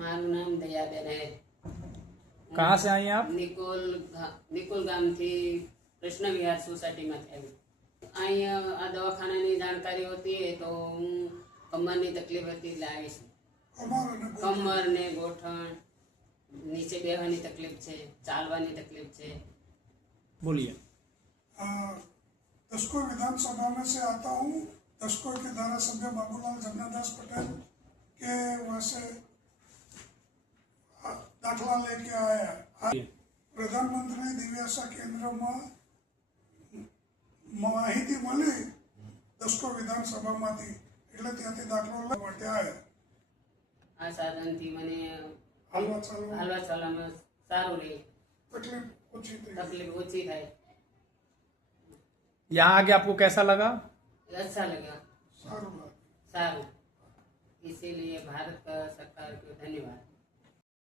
મારું નામ દયાબેન હે. कहाँ से आई हैं आप? નિકોલ ગામથી કૃષ્ણ વિહાર સોસાયટીમાંથી આવી. અહીંયા આ દવાખાનાની જાણકારી હોતી है તો હું કમરની તકલીફ હતી એટલે આવી છું. કમર ને ગોઠણ નીચે બેહવાની તકલીફ છે, ચાલવાની તકલીફ છે. बोलिए. दसकोई विधानसभा में से आता हूँ. दसकोई के धारा सभ्य बाबूलाल जगन्नाथदास पटेल के वहाँ से दाखला लेके आया. प्रधानमंत्री दिव्यासा केंद्र में माहिती मળી દસકો વિધાનસભામાંથી એટલે ત્યાંથી દાખલો લેવા આવ્યા. આ સાધનથી મને હાલવા ચાલવામાં સારું રહે, તકલીફ ઓછી થઈ. तकलीफ ओછી થાય. यहाँ आके आपको कैसा लगा? अच्छा लगा, સારું લાગે. सारू. इसीलिए भारत सरकार को धन्यवाद.